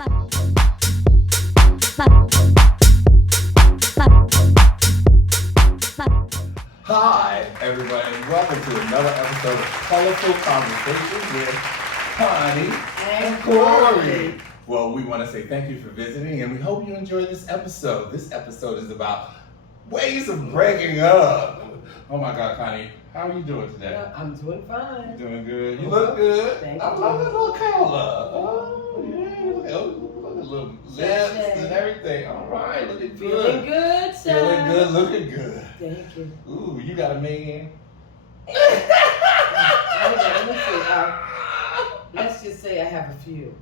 Hi, everybody, and welcome to another episode of Colorful Conversations with Connie and Corey. Well, we want to say thank you for visiting, and we hope you enjoyed this episode. This episode is about ways of breaking up. Oh my God, Connie, how are you doing today? I'm doing fine. You doing good? You look good. Thank I you. love that little color. Oh, yeah. Look at the little lips and everything. All right, looking good. Feeling good, son. Feeling good, looking good. Thank you. Ooh, you got a man. Let me see. Let's just say I have a few.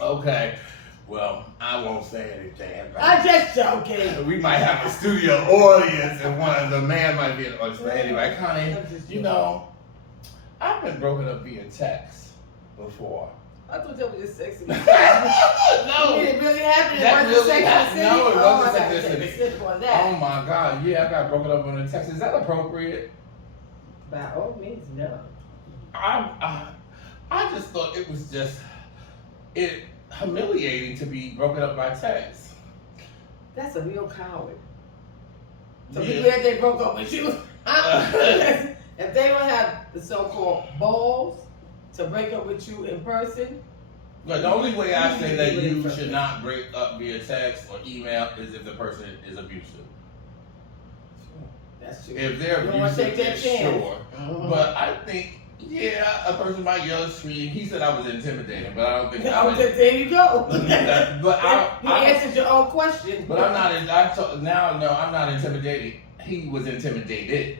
Okay. Well, I won't say anything. I'm just joking. We might have a studio audience and one of the man might be an audience. But anyway, Connie, you know, I've been broken up via text before. I thought that was just sexy. No. It really happened. That It really wasn't happened. Sex and the No, it City? wasn't I Sex gotta and the take a City. sip on that. Oh my God, yeah, I got broken up on a text. Is that appropriate? By all means, no. I just thought it was just humiliating to be broken up by text. That's a real coward. So Yeah. be glad they broke up with you. If they don't have the so-called balls to break up with you in person. But the only way I say that you should not break up via text or email is if the person is abusive. That's true. If they're You don't wanna abusive, take that then chance. sure. Mhm. But I think, yeah, a person might yell at scream. He said I was intimidating, but I don't think I Oh, was. there you go. But you answered your own question. But I'm not. No, I'm not intimidating. He was intimidated.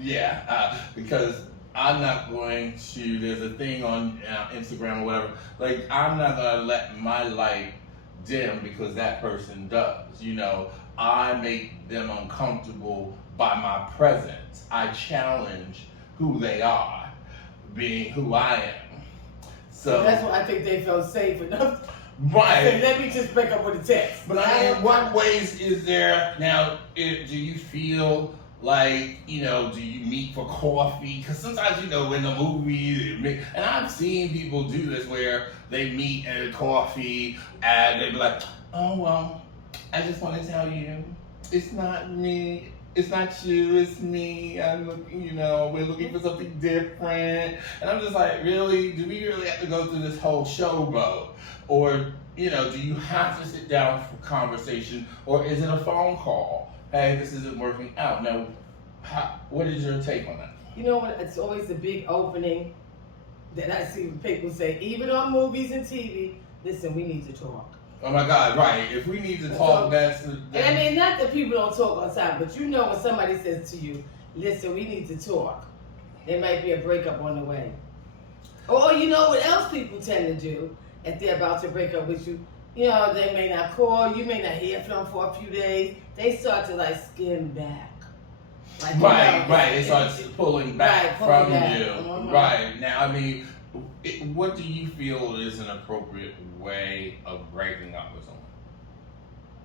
Yeah, because I'm not going to. There's a thing on Instagram or whatever. Like, I'm not gonna let my light dim because that person does. You know, I make them uncomfortable by my presence. I challenge who they are, being who I am. So that's why I think they felt safe enough. right. Say, let me just break up with a text. But I mean, what ways is there now? Do you feel like, you know, do you meet for coffee? Because sometimes, you know, in the movies, and I've seen people do this where they meet at a coffee and they be like, oh, well, I just want to tell you, it's not me. It's not you, it's me. I'm looking, you know, we're looking for something different. And I'm just like, really? Do we really have to go through this whole showboat? Or, you know, do you have to sit down for conversation? Or is it a phone call? Hey, this isn't working out. Now, what is your take on that? You know what? It's always a big opening that I see people say, even on movies and TV, listen, we need to talk. Oh my God, right. If we need to talk, that's... And I mean, not that people don't talk all the time, but you know when somebody says to you, listen, we need to talk, there might be a breakup on the way. Or you know what else people tend to do if they're about to break up with you? You know, they may not call, you may not hear from them for a few days. They start to like skim back. Like, right. They start pulling back from back. you. Mm-hmm. Right. Now, I mean, what do you feel is an appropriate way of breaking up with someone?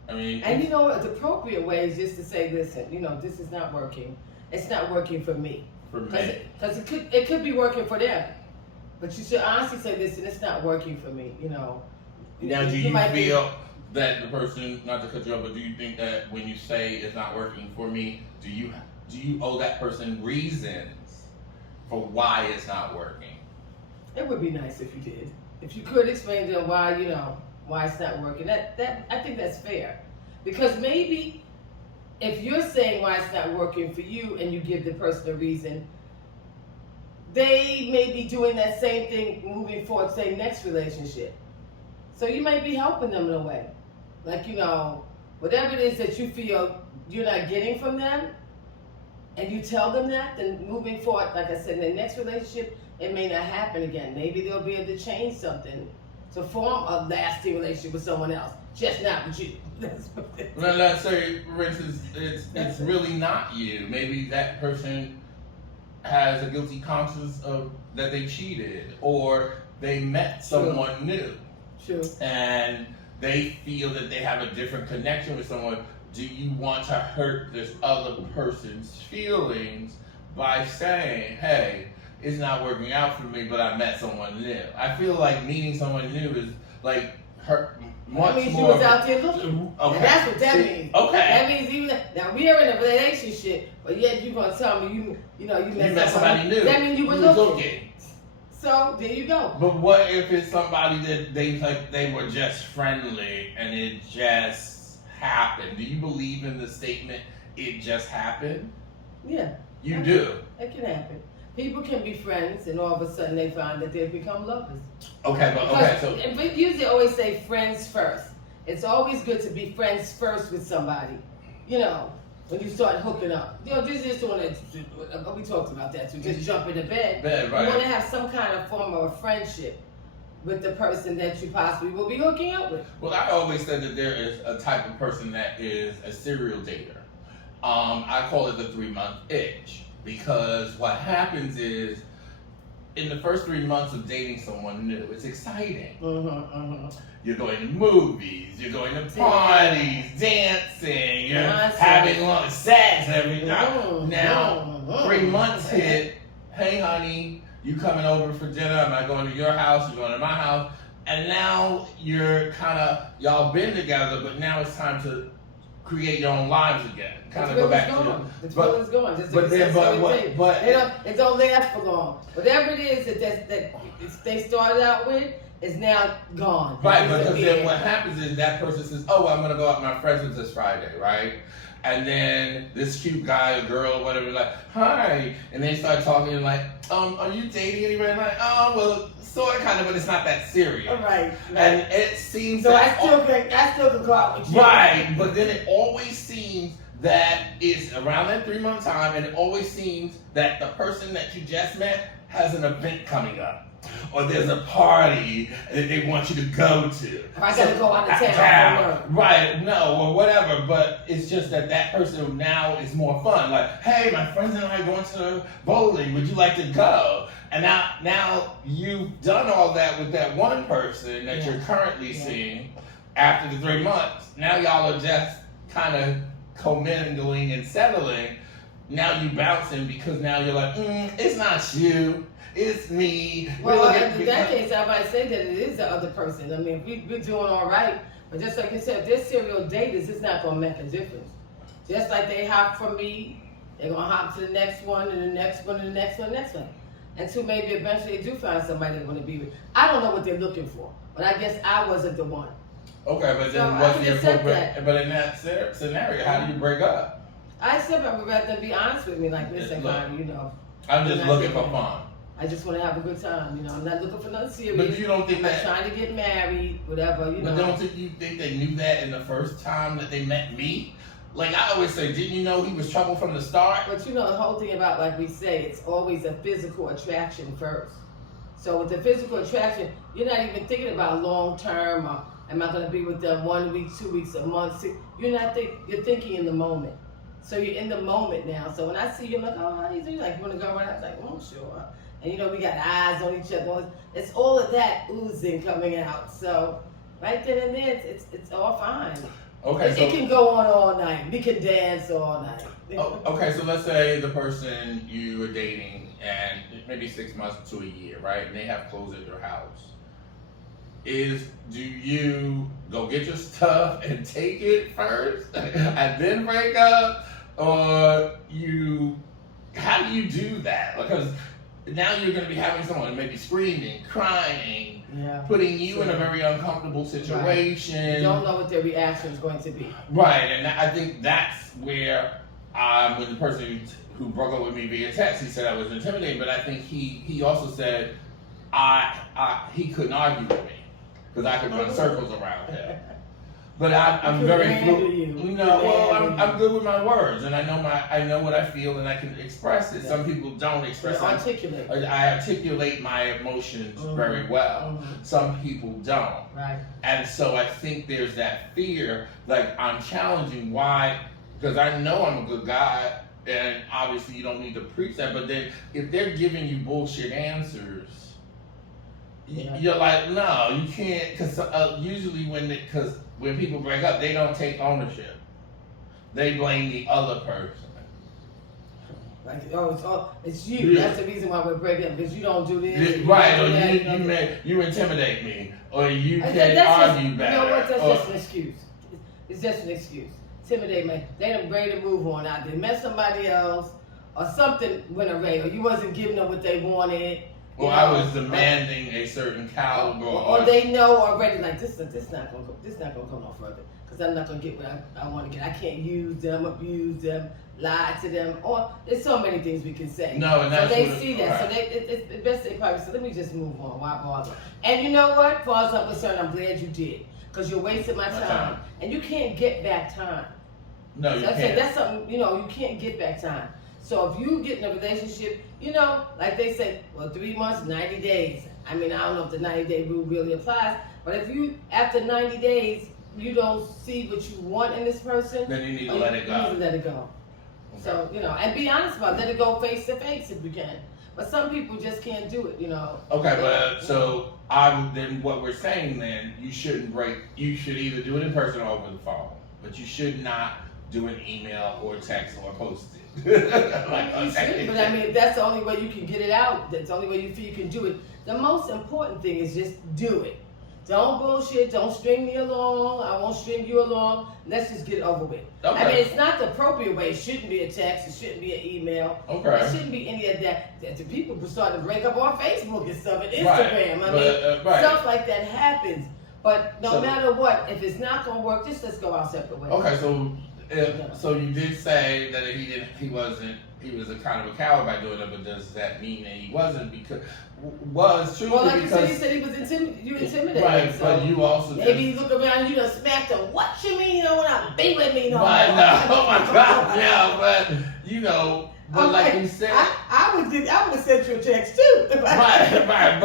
I mean, and you know what? The appropriate way is just to say, listen, you know, this is not working. It's not working for me. For me. Because it could be working for them. But you should honestly say, listen, it's not working for me, you know. Now, do you feel that the person, not to cut you off, but do you think that when you say it's not working for me, do you owe that person reasons for why it's not working? It would be nice if you did. If you could explain to them why, you know, why it's not working. That I think that's fair. Because maybe if you're saying why it's not working for you and you give the person a reason, they may be doing that same thing moving forward, say next relationship. So you might be helping them in a way. Like, you know, whatever it is that you feel you're not getting from them, and you tell them that, then moving forward, like I said, in the next relationship, it may not happen again. Maybe they'll be able to change something to form a lasting relationship with someone else, just not with you. Well, let's say, for instance, it's really not you. Maybe that person has a guilty conscience of that they cheated, or they met someone new. True. And they feel that they have a different connection with someone. Do you want to hurt this other person's feelings by saying, hey, it's not working out for me, but I met someone new. I feel like meeting someone new is like her much that means more. You was out there looking. Okay. And that's what that means. Okay. That means even now we are in a relationship, but yet you gonna tell me you met somebody new. That means you were looking. So there you go. But what if it's somebody that they were just friendly and it just happened? Do you believe in the statement "it just happened"? Yeah. You do. It can happen. People can be friends, and all of a sudden they find that they've become lovers. Okay, we usually always say friends first. It's always good to be friends first with somebody. You know, when you start hooking up. You know, this is the one that we talked about that too. Just jump into bed. Right. You want to have some kind of form of a friendship with the person that you possibly will be hooking up with. Well, I always said that there is a type of person that is a serial dater. I call it the 3-month itch, because what happens is in the first 3 months of dating someone new, it's exciting. You're going to movies, you're going to parties, dancing, you're having long sex every night. Now, 3 months hit. Hey, honey, you coming over for dinner? Am I going to your house? You're going to my house? And now you're y'all been together, but now it's time to create your own lives again. Kind of go back to the thrill is gone. Just but it don't last for long. Whatever it is that they started out with is now gone. Right, because then what happens is that person says, "Oh, I'm gonna go out with my friends with this Friday," right? And then this cute guy or girl or whatever, like, "Hi," and they start talking like, "Are you dating anybody?" I'm like, "Oh, well, sort of, kind of, but it's not that serious." Right. And it seems so that I still can go out with you. Right, but then it always seems that it's around that 3-month time, and it always seems that the person that you just met has an event coming up, or there's a party that they want you to go to. Or I gotta go out of town. Right, no, or whatever, but it's just that person now is more fun. Like, hey, my friends and I are going to bowling, would you like to go? And now you've done all that with that one person that you're currently seeing after the 3 months. Now y'all are just kind of commingling and settling. Now you bouncing because now you're like, it's not you, it's me. Well, in that case, I might say that it is the other person. I mean, we're doing all right, but just like you said, if they're serial daters, it's not going to make a difference. Just like they hop from me, they're going to hop to the next one, and the next one, and the next one, and the next one. Until maybe eventually they do find somebody they want to be with. I don't know what they're looking for, but I guess I wasn't the one. Okay, but then what's the appropriate? But in that scenario, how do you break up? I said I would rather be honest with me, like, listen, Connie, you know. I'm just looking for fun. I just want to have a good time, you know. I'm not looking for nothing serious. But you don't think that? I'm trying to get married, whatever, you know. But don't you think they knew that in the first time that they met me? Like I always say, didn't you know he was trouble from the start? But you know the whole thing about, like we say, it's always a physical attraction first. So with the physical attraction, you're not even thinking about long term or am I going to be with them 1 week, 2 weeks, a month? You're thinking in the moment. So you're in the moment now. So when I see you, I'm like, oh, how do you do? Like, you want to go around? I was like, oh, sure. And you know, we got eyes on each other. It's all of that oozing coming out. So right then and there, it's all fine. Okay, it can go on all night. We can dance all night. Okay, so let's say the person you were dating and maybe 6 months to a year, right? And they have clothes at your house. Do you go get your stuff and take it first and then break up? Or how do you do that? Because now you're going to be having someone maybe screaming, crying, putting you in a very uncomfortable situation. Right. You don't know what their reaction is going to be. Right, and I think that's where with the person who broke up with me via text, he said I was intimidating, but I think he also said he couldn't argue with me because I could run circles around him. But I'm very fluid. I'm good with my words, and I know what I feel, and I can express it. Some people don't express it. I articulate my emotions very well. Some people don't. Right. And so I think there's that fear, like I'm challenging why, because I know I'm a good guy, and obviously you don't need to preach that. But then if they're giving you bullshit answers, you're like, no, you can't, because usually when people break up, they don't take ownership. They blame the other person. Like, it's you. Yeah. That's the reason why we're breaking up, because you don't do this. Yeah, you right, don't or do that, you intimidate me, or you And can't argue better. You know what? That's or, just an excuse. It's just an excuse. Intimidate me. They done ready to move on out. They met somebody else, or something went away, or you wasn't giving them what they wanted. Or I was demanding a certain caliber. Or they know already, like, this not gonna come no further, because I'm not gonna get what I want to get. I can't use them, abuse them, lie to them, or there's so many things we can say. No, and that's so they what see that. right. So it's the best they probably say, let me just move on. Why bother? And you know what? As far as I'm concerned, I'm glad you did, because you're wasting my time, and you can't get back time. No, so you I can't. say that's something, you can't get back time. So if you get in a relationship, like they say, well, 3 months, 90 days. I mean, I don't know if the 90-day rule really applies, but if you, after 90 days, you don't see what you want in this person, then you need to let it go. You need to let it go. Okay. So, and be honest about it. Let it go face to face if you can. But some people just can't do it, Okay, but so then what we're saying then, you shouldn't you should either do it in person or over the phone, but you should not do an email or text or post it. You should, but I mean, if that's the only way you can get it out, that's the only way you feel you can do it. The most important thing is just do it. Don't bullshit, don't string me along, I won't string you along, let's just get it over with. Okay. I mean, it's not the appropriate way, it shouldn't be a text, it shouldn't be an email, Okay. It shouldn't be any of that. The people start to break up on Facebook and stuff, and Instagram, Right. Stuff like that happens. But no So- matter what, if it's not gonna work, just let's go our separate ways. Okay, so you did say that he was a kind of a coward by doing it, but does that mean that he wasn't? Because truly well, like because you said he was intimidated. right, so but you also maybe you look around and you done smacked him. What you mean you don't want to be with me no more? But no, oh my God, no, but like you said, I would have sent you a text too. right,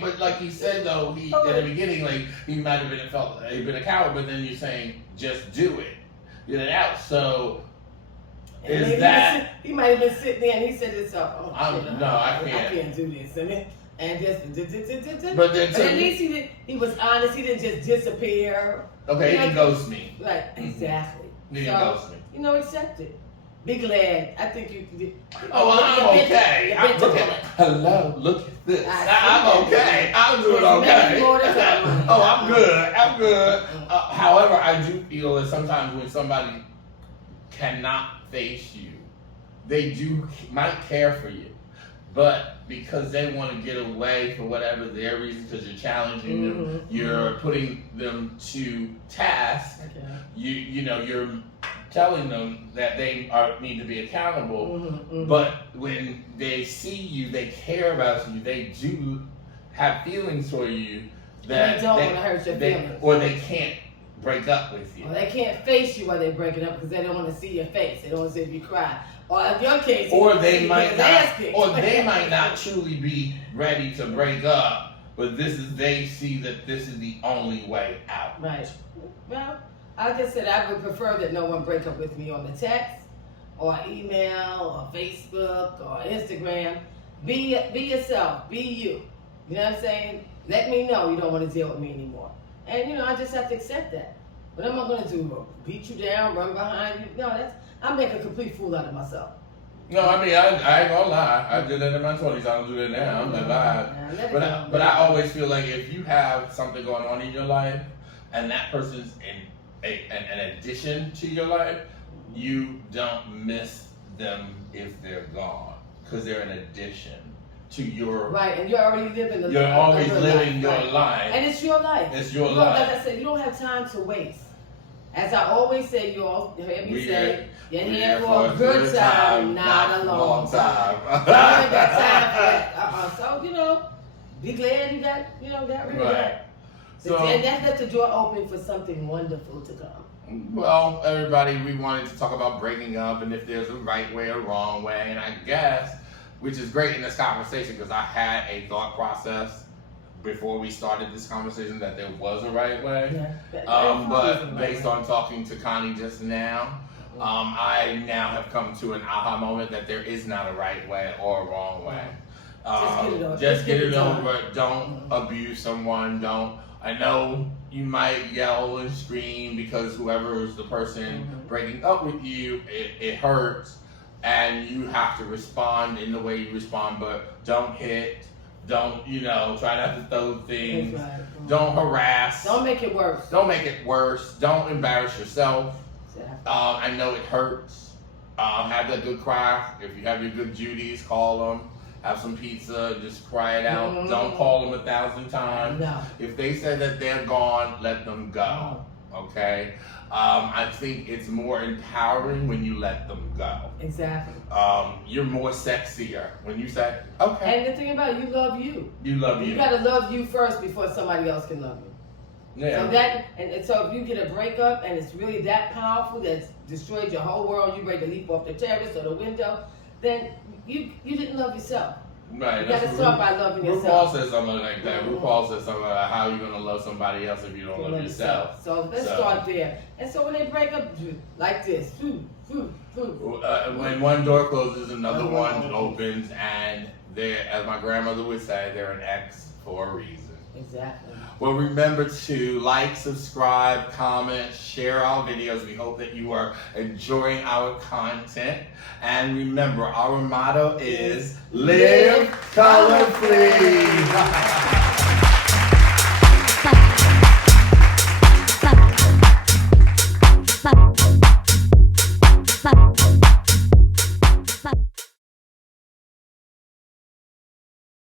but like you said though, in the beginning, like he might have been a coward, but then you're saying just do it, get it out. So is that he might have been sitting there and he said himself, I can't do this, and just but then at least he was honest. He didn't just disappear. Okay, he didn't ghost me. Right, exactly. He didn't ghost me. Accept it. Be glad. I think you. I'm okay. Hello, look at this. I'm okay. I'm doing okay. I'm good. However, I do feel that sometimes when somebody cannot face you, they might care for you, but because they want to get away for whatever their reason, because you're challenging them, you're putting them to task. Okay. You're telling them that they need to be accountable. But when they see you, they care about you. They do have feelings for you that they don't want to hurt your feelings, or they can't break up with you. Or they can't face you while they're breaking up because they don't want to see your face. They don't want to see if you cry. Or in your case, or they might not truly be ready to break up, but they see that this is the only way out. Right. Well, like I said, I would prefer that no one break up with me on the text, or email, or Facebook, or Instagram. Be yourself. Be you. You know what I'm saying? Let me know you don't want to deal with me anymore. And I just have to accept that. What am I going to do? Beat you down, run behind you? No, I make a complete fool out of myself. No, I mean, I ain't gonna lie. I did that in my 20s. I don't do that now. I'm like, bye. But I always feel like if you have something going on in your life, and that person's an addition to your life, you don't miss them if they're gone, because they're an addition to your right, and you're already living the you're always living your life, and it's your life. It's your life. Like I said, you don't have time to waste. As I always say, you heard me say, you're here for a good time, not a long time. You ain't got time for that. So be glad you got rid of that. So, and that left the door open for something wonderful to come. Well, everybody, we wanted to talk about breaking up and if there's a right way or wrong way, and I guess, which is great in this conversation, because I had a thought process before we started this conversation that there was a right way. Yeah, but based on talking to Connie just now, I now have come to an aha moment that there is not a right way or a wrong way. Just get it over. Don't abuse someone. I know you might yell and scream because whoever is the person breaking up with you, it hurts. and you have to respond in the way you respond, but don't hit, don't, try not to throw things, That's right. don't harass. Don't make it worse. Don't make it worse. Don't embarrass yourself. Exactly. I know it hurts. Have that good cry. If you have your good Judies, call them. Have some pizza, just cry it out. Mm-hmm. Don't call them 1,000 times. No. If they say that they're gone, let them go. Okay? I think it's more empowering when you let them go. Exactly. You're more sexier when you say, okay. And the thing about it, you love you. You love you. You gotta love you first before somebody else can love you. Yeah. So that, and so if you get a breakup and it's really that powerful that's destroyed your whole world, you ready to leap off the terrace or the window, then you didn't love yourself. Right. You gotta start by loving yourself. RuPaul says something like that. Mm-hmm. RuPaul says something about how you're gonna love somebody else if you don't love yourself. So let's start there. And so when they break up, like this, when one door closes, another one opens, and they're, as my grandmother would say, they're an ex for a reason. Exactly. Well, remember to like, subscribe, comment, share our videos. We hope that you are enjoying our content. And remember, our motto is live colorfully.